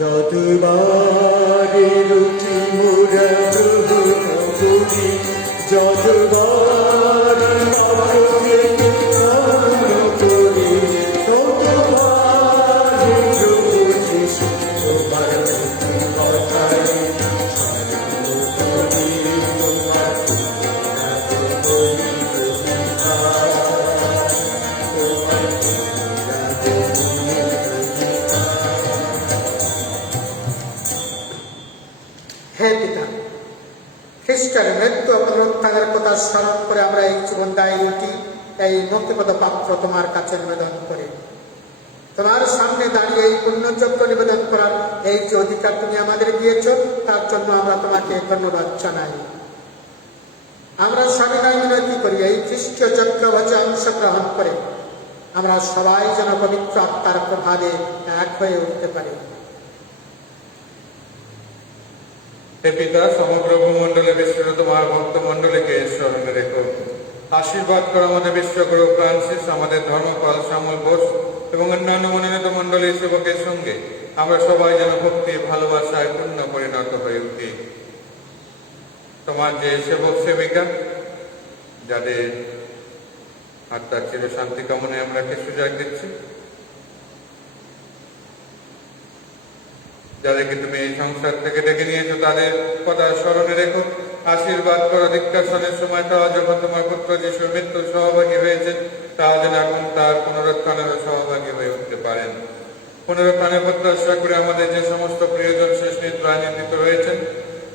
যতবারে রুচি মোরা গ্রহণ করি, যতবার পাপকে স্মরণ করি, ততবার প্রভু যীশু তোমার কথায় স্মরণ করি, তোমার হে পিতা, খ্রিস্টের মৃত্যু ও পুনরুত্থানের কথা স্মরণ করে আমরা এই জীবনদায়ী রুটি, এই মুক্তিপদ পাত্র তোমার কাছে নিবেদন করি। তোমার সামনে দাঁড়িয়ে এই পুণ্যযজ্ঞ নিবেদন করার এই যে অধিকার তুমি আমাদের দিয়েছ, তার জন্য আমরা তোমাকে ধন্যবাদ জানাই। আমরা সবিনয় মিনতি করি, এই খ্রিস্টীয় যজ্ঞভোজে অংশগ্রহণ করে আমরা সবাই যেন পবিত্র আত্মার প্রভাবে এক হয়ে উঠতে পারি। হে পিতা, সমগ্র ভূমণ্ডলে বিস্তৃত তোমার ভক্ত মণ্ডলীকে স্মরণে রেখো। আশীর্বাদ করো আমাদের বিশ্বগুরু ফ্রান্সিস, আমাদের ধর্মপাল শ্যামল বোস এবং অন্যান্য মনোনীত মণ্ডলী সেবকের সঙ্গে আমরা সবাই যেন ভক্তি ভালোবাসায় পূর্ণ পরিণত হয়ে উঠি। তোমার যে সেবক সেবিকা, যাদের আত্মার চির শান্তি কামনায় আমরা কি সুযোগ দিচ্ছি, যাদেরকে তুমি এই সংসার থেকে ডেকে নিয়েছো, তাদের কথা স্মরণে রেখো। আশীর্বাদ করো দীক্ষাসনের সময় তারা যখন তোমার পুত্র যিশুর মৃত্যু সহভাগী হয়েছেন, তারা যেন এখন তার পুনরুত্থানের সহভাগী হয়ে উঠতে পারেন। পুনরুত্থানের প্রত্যাশা করে আমাদের যে সমস্ত প্রিয়জন শেষ নিদ্রায় নির্মিত রয়েছেন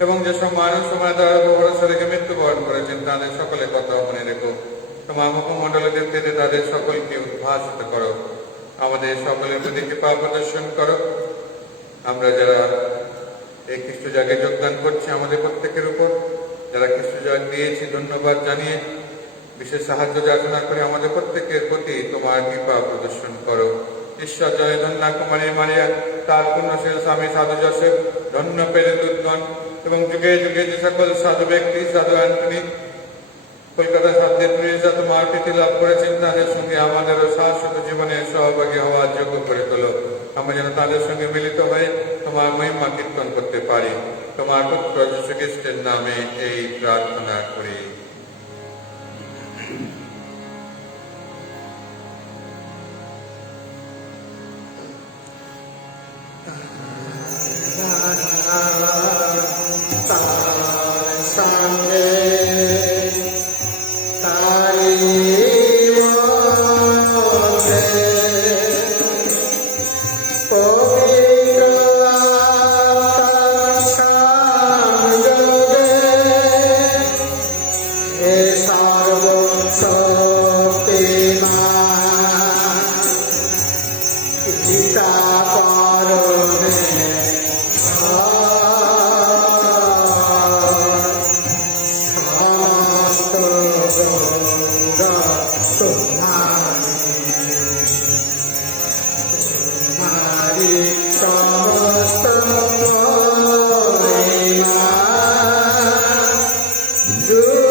এবং যেসব মানুষ সময় তার ভরসা রেখে মৃত্যুবরণ করেছেন, তাদের সকলে কথা মনে রেখো। তোমার মুখমণ্ডলের থেকে তাদের সকলকে উদ্ভাসিত করো। আমাদের সকলের প্রতি কৃপা প্রদর্শন করো। আমরা যারা এই খ্রিস্টজাগে যোগদান করছি, আমাদের প্রত্যেকের উপর যারা খ্রিস্টজাগ দিয়েছি, ধন্যবাদ জানিয়ে বিশেষ সাহায্য যাচনা করে আমাদের প্রত্যেকের প্রতি তোমার কৃপা প্রদর্শন করো। ঈশ্বর জয় ধন্যা কুমারী মারিয়া, তার পূর্ণশীল স্বামী সাধু জোসেফ, ধন্য পেরে দুধগণ এবং যুগে যুগে যে সকল সাধু ব্যক্তি, সাধু অ্যান্টনি কলকাতা সাধ্যের পুলিশরা তোমার প্রীতি লাভ করেছেন, তাদের সঙ্গে আমাদেরও শাশ্বত জীবনে সহভাগী হওয়ার যোগ্য করে তোলো। আমরা যেন তাদের সঙ্গে মিলিত হয়ে তোমার মহিমা কীর্তন করতে পারি। তোমার পুত্র যীশু খ্রিস্টের নামে এই প্রার্থনা করি। তার সঙ্গে সর্বশক্তিমান পিতা পরমেশ্বর সমস্ত গৌরব তোমারি সমস্ত মহিমা যুগ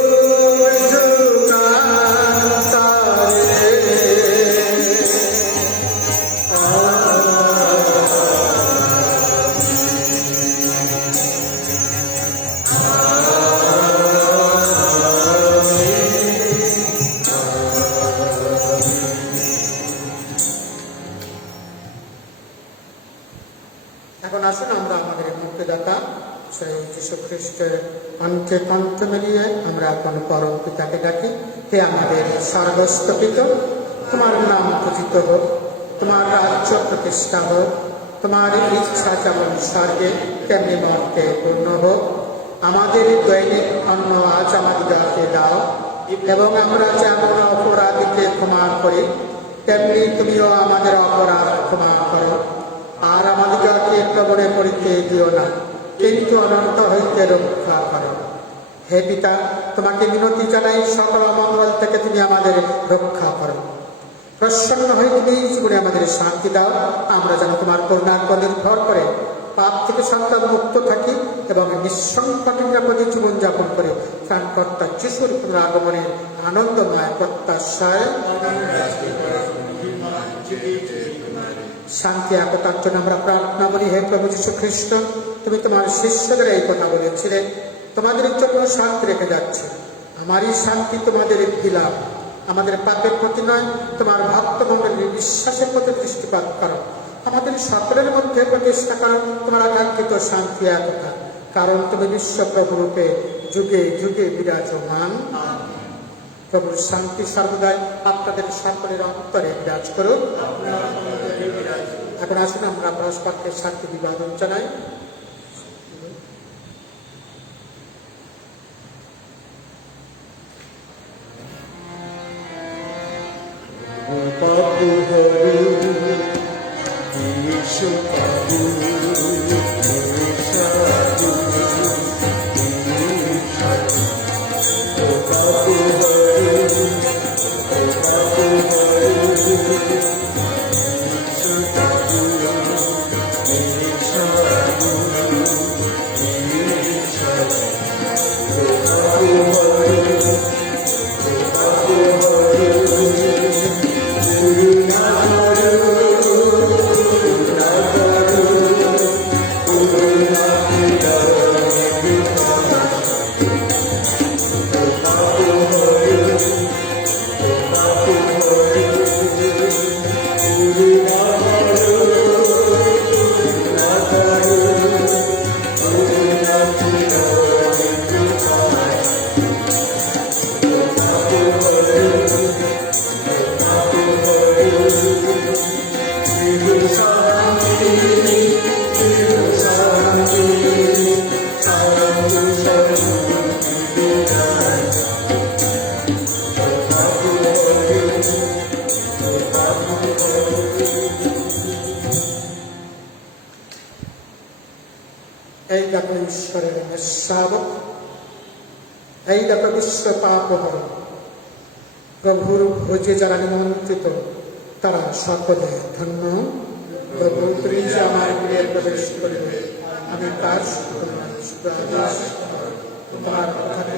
যুগান্তরে এখন আসুন আমরা আমাদের মুক্তিদাতা সেই যীশু খ্রিস্টের কণ্ঠে কণ্ঠ মিলিয়ে আমরা এখন পরম পিতাকে ডাকি। হে আমাদের স্বর্গস্থপিত, তোমার নাম পূজিত হোক, তোমার রাজ্য প্রতিষ্ঠা হোক, তোমার ইচ্ছা যেমন স্বর্গে তেমনি মর্তে পূর্ণ হোক। আমাদের দৈনিক অন্ন আজ আমাদিগকে দাও, এবং আমরা যেমন অপরাধীকে ক্ষমা করি তেমনি তুমিও আমাদের অপরাধ ক্ষমা করো। আর আমাদিগকে প্রবলে করিতে দিও না, কিন্তু অনন্ত হইতে রক্ষা করো। হে পিতা, তোমাকে মিনতি জানাই, সকল অমঙ্গল থেকে তুমি আমাদের রক্ষা করো। প্রসন্ন হয়ে তুমি জীবনে আমাদের শান্তি দাও, আমরা যেন তোমার করুণার উপর নির্ভর করে পাপ থেকে সন্তান মুক্ত থাকি এবং নিঃসংকট নিরাপদে জীবনযাপন করে ত্রাণকর্তা যিশুর পুনরাগমনের আনন্দময় প্রত্যাশায় শান্তি একতার জন্য আমরা প্রার্থনা করি। হে প্রভু যীশু খ্রিস্ট, তুমি তোমার শিষ্যদের এই কথা বলেছিলে, তোমাদের জন্য শান্তি রেখে যাচ্ছে, আমারই শান্তি তোমাদের দিলাম। আমাদের পাপের প্রতি নয়, তোমার ভক্তমণ্ডলীর বিশ্বাসের প্রতি দৃষ্টিপাত করো। আমাদের সকলের মধ্যে প্রতিষ্ঠা করো তোমার আকাঙ্ক্ষিত শান্তি একতা, কারণ তুমি বিশ্বপ্রভু রূপে যুগে যুগে বিরাজমান। প্রভুর শান্তি সর্বদাই আপনাদের সকলের অন্তরে বিরাজ করুক। এখন আসুন আমরা পরস্পরকে শান্তি বিভাজন জানাই। পাপু হরি ঈশো পাপু সাধু পাপু হরি পাপু হরি ঈশো পাপু সাধু পাপু হরি পাপু এই দেখো ঈশ্বরের নিঃস্বাবক, এই দেখো বিশ্ব পাপহরণ। প্রভুর ভোজে যারা নিমন্ত্রিত তারা সকলে ধন্য। প্রভু তুমি যে আমার গৃহে প্রবেশ করিবে, আমি তার তোমার কথাকে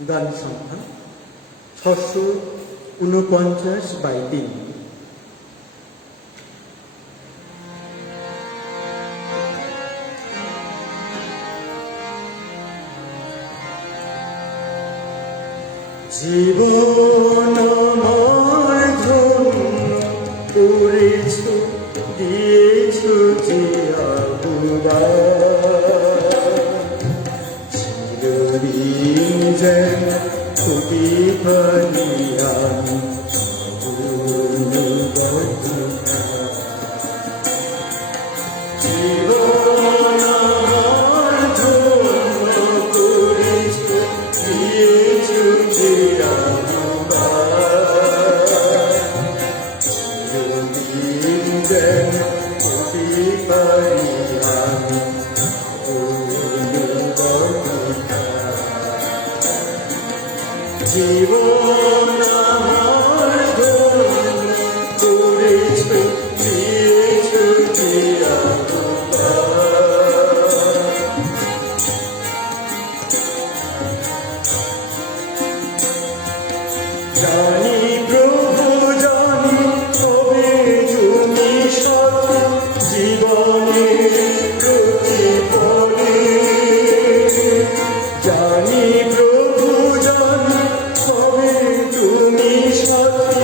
গান সংখ্যা 649/3। জীবন আমার ধন্য করেছ, দিয়েছ যে চিরদিন যেন ছুটি পানি আমি জীবন আমার ধন্য করেছ, দিয়েছ যে চিরদিন যেন ছুটি পানি আমি জীবন আমার ধন্য করেছ, দিয়েছ যে জানি প্রভু জানি তবে তুমি সাথে জীবনের প্রতিফলে জানি প্রভু জানি তবে তুমি সাথে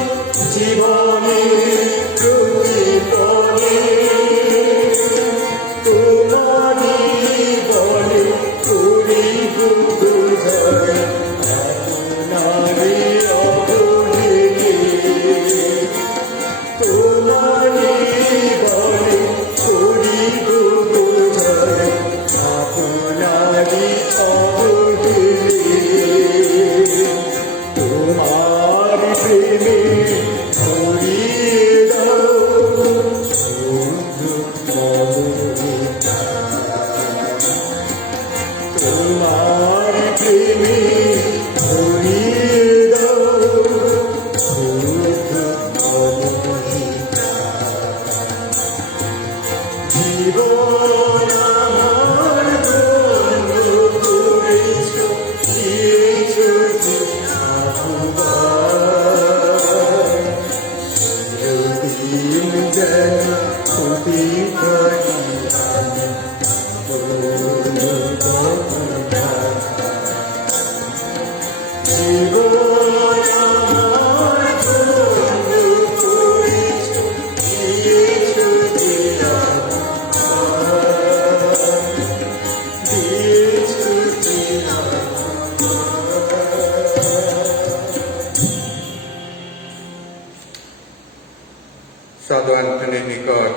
জীবনের প্রতিফলে তোমারি বলে করিব বুঝাই আপনারে অবহেলে তোমারি বলে করিব বুঝাই আপনারি অবহেলে তোমার প্রেমে ভরিয়ে দাও তোমার প্রেমে ভরিয়ে দাও জীবন আমার ধন্য করেছ, দিয়েছ যে চিরদিন যেন ছুটি পানি আমি জীবন আমার ধন্য করেছ, দিয়েছ যে দিয়েছ যে সাধু অ্যান্টনির নিকট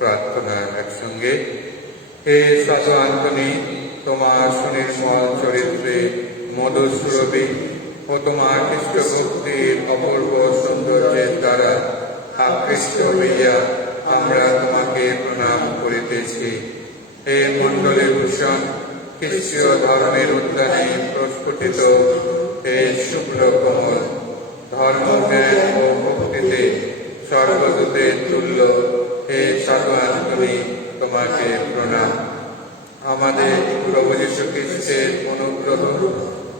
প্রার্থনা একসঙ্গে। হে সাধু অ্যান্টনি, তোমার সুনির্মল চরিত্রে মধুর সুরভি ও তোমার খ্রিস্ট ভক্তির অপূর্ব সৌন্দর্যের দ্বারা আকৃষ্ট হইয়া আমরা তোমাকে প্রণাম করিতেছি। হে মণ্ডলের ভূষণ, খ্রিস্টীয় ধর্মের উদ্যানে প্রস্ফুটিত হে শুভ্র কমল, ধর্মজ্ঞান ও ভক্তিতে স্বর্গদূতের তুল্য হে সাধু অ্যান্টনি, তোমাকে প্রণাম। আমাদের প্রভু যীশু খ্রিস্টের অনুগ্রহ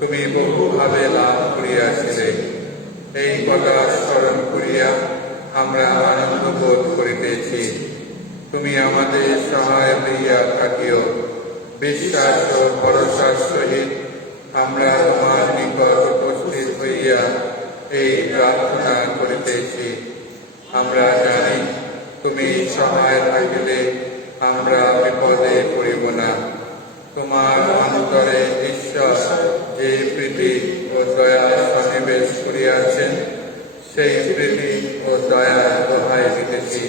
তুমি বহুভাবে লাভ করিয়াছিলে, এই কথা স্মরণ করিয়া আমরা আনন্দ বোধ করিতেছি। তুমি আমাদের সহায় হইয়া থাকিও। বিশ্বাস ও ভরসার সহিত আমরা তোমার নিকট উপস্থিত হইয়া এই প্রার্থনা করিতেছি। আমরা জানি তুমি সহায় থাকিলে আমরা বিপদে পড়িব না। তোমার অন্তরে ঈশ্বর যে প্রীতি ও দয়া সন্নিবেশ করিয়াছেন, সেই প্রীতি ও দয়া দোহাই দিতেছি।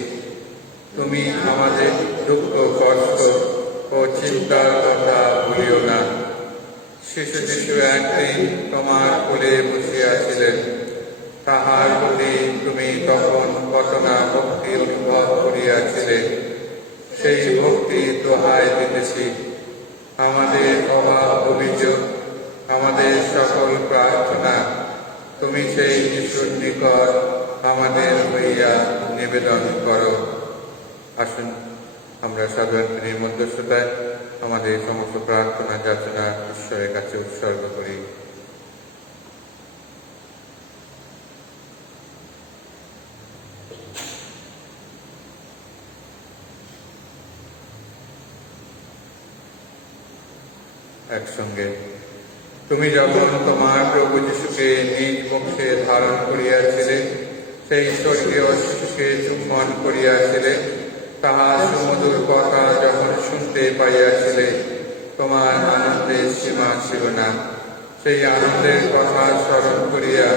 তুমি আমাদের দুঃখ কষ্ট ও চিন্তার কথা ভুলিও না। শিশু যিশু একদিন তোমার কোলে বসিয়াছিলেন, তাহার প্রতি তুমি তখন কত না ভক্তি অনুভব করিয়াছিলে, সেই ভক্তি দোহাই দিতেছি। আমাদের অভাব অভিযোগ, আমাদের সকল প্রার্থনা তুমি সেই যিশুর নিকট আমাদের হইয়া নিবেদন করো। আসুন আমরা সাধু অ্যান্টনির মধ্যস্থতায় আমাদের সমস্ত প্রার্থনা যাচনা ঈশ্বরের কাছে উৎসর্গ করি। একসঙ্গে। তুমি যখন তোমার প্রভু যিশুকে নিজ মুখে ধারণ করিয়াছিলে, সেই স্বর্গীয় শিশুকে চুম্বন করিয়াছিলে, তাহার সুমধুর কথা যখন শুনতে পাইয়াছিলে, তোমার আনন্দের সীমা ছিল না। সেই আনন্দের কথা স্মরণ করিয়া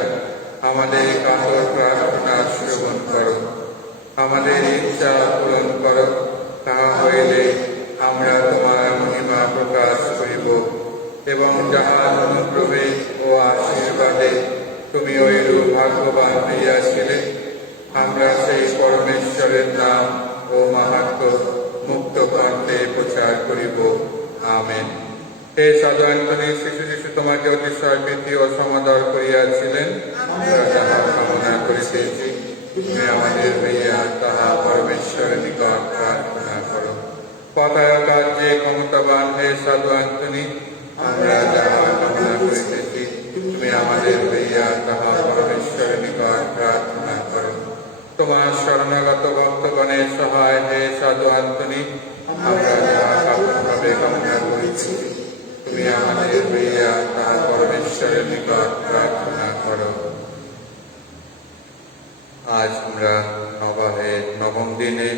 আমাদের কাতর প্রার্থনা শ্রবণ করো। আমাদের ইচ্ছা পূরণ করো, তাহা হইলে আমরা তোমার মহিমা প্রকাশ করিব এবং যাহার অনুগ্রহে ও আশীর্বাদে তুমি ঐরূপ ভাগ্যবান হইয়াছিলে, আমরা সেই পরমেশ্বরের নাম ও মাহাত্ম্য মুক্ত কণ্ঠে প্রচার করিব। আমেন। হে সাধু অ্যান্টনি, শিশু যিশু তোমাকে অতিশয় প্রীতি ও সমাদর করিয়াছিলেন, আমরা যাহা কামনা করিতেছি, তুমি আমাদের হইয়া তাহা পরমেশ্বরের নিকট প্রার্থনা করো। কথায় কার্যে ক্ষমতাবান হে সাধু অ্যান্টনি, আমরা যাহা কামনা করিতেছি, তুমি আমাদের হইয়া তাহা পরমেশ্বরের নিকট প্রার্থনা করো। তোমার শরণাগত ভক্তগণের সহায় হে সাধু অ্যান্টনি, আমরা যাহা কাপড়ভাবে কামনা করিতেছি, তুমি আমাদের হইয়া তাহা পরমেশ্বরের নিকট প্রার্থনা করো। আজ আমরা নবাহের নবম দিনে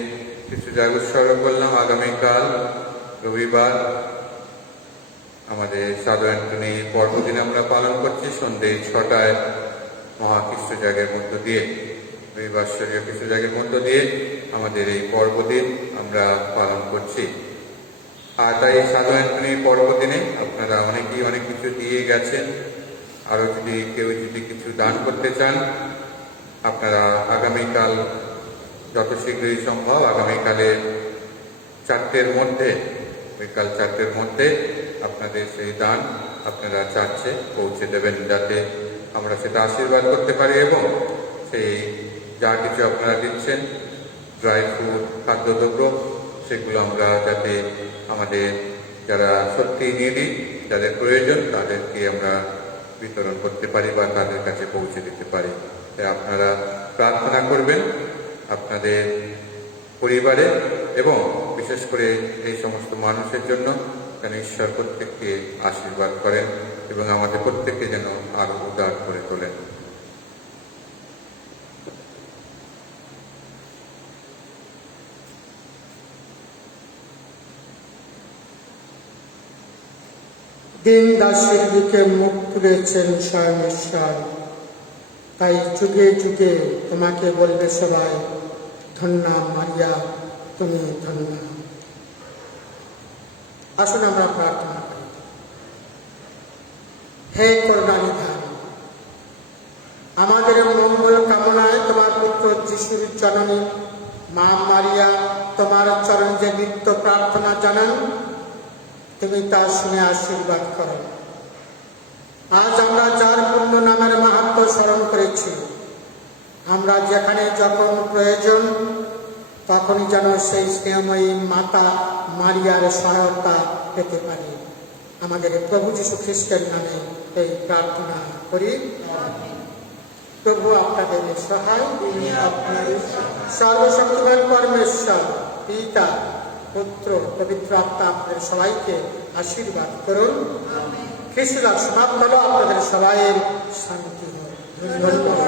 কিছু জাগরণ করলাম। আগামীকাল রবিবার আমাদের সাধু অ্যান্টনি পর্বদিন আমরা পালন করছি সন্ধ্যে 6টায় মহাখ্রিস্টজাগের মধ্য দিয়ে, রবিবাসরীয় খ্রিস্টজাগের মধ্য দিয়ে আমাদের এই পর্বদিন আমরা পালন করছি। আর তাই সাধু অ্যান্টনি পর্বদিনে আপনারা অনেকেই অনেক কিছু দিয়ে গেছেন। আরও যদি কেউ কিছু দান করতে চান, আপনারা আগামীকাল যত শীঘ্রই সম্ভব আগামীকালে 4টের মধ্যে, বিকাল 4টের মধ্যে আপনাদের সেই দান আপনারা চার্চে পৌঁছে দেবেন, যাতে আমরা সেটা আশীর্বাদ করতে পারি এবং সেই যা কিছু আপনারা দিচ্ছেন, ড্রাই ফ্রুট, খাদ্যদ্রব্য, সেগুলো আমরা যাতে আমাদের যারা সত্যি নিডি, যাদের প্রয়োজন, তাদেরকে আমরা বিতরণ করতে পারি বা তাদের কাছে পৌঁছে দিতে পারি। তাই আপনারা প্রার্থনা করবেন আপনাদের পরিবারে এবং বিশেষ করে এই সমস্ত মানুষের জন্য, যেন ঈশ্বর প্রত্যেককে আশীর্বাদ করেন এবং আমাদের প্রত্যেককে যেন আরো উদার করে তোলেন। দিন দাসের দিকে মুখ তুলেছেন স্বয়ং ঈশ্বর, তাই যুগে যুগে তোমাকে বলবে সবাই, ধন্যা মারিয়া, তুমি ধন্য। আসুন আমরা প্রার্থনা করি। হে করুণানিধান, আমাদের মঙ্গল কামনায় তোমার পুত্র যিশুর জননী মা মারিয়া তোমার চরণ যে নিত্য প্রার্থনা জানান, তুমি তা শুনে আশীর্বাদ করো। আজ আমরা যার পূর্ণ নামের মাহাত্ম্য স্মরণ করেছি, আমরা যেখানে যখন প্রয়োজন তখনই যেন সেই স্নেহময়ী মাতা মারিয়ার সহায়তা পেতে পারি। আমাদের প্রভু যীশু খ্রিস্টের নামে এই প্রার্থনা করি। প্রভু আপনাদের সহায়, সর্বশক্তিমান পরমেশ্বর পিতা, পুত্র, পবিত্র আত্মা আপনাদের সবাইকে আশীর্বাদ করুন। খ্রিস্টরাজ সমাপ্ত হলো, আপনাদের সবাইয়ের শান্তি হোক। ধন্যবাদ।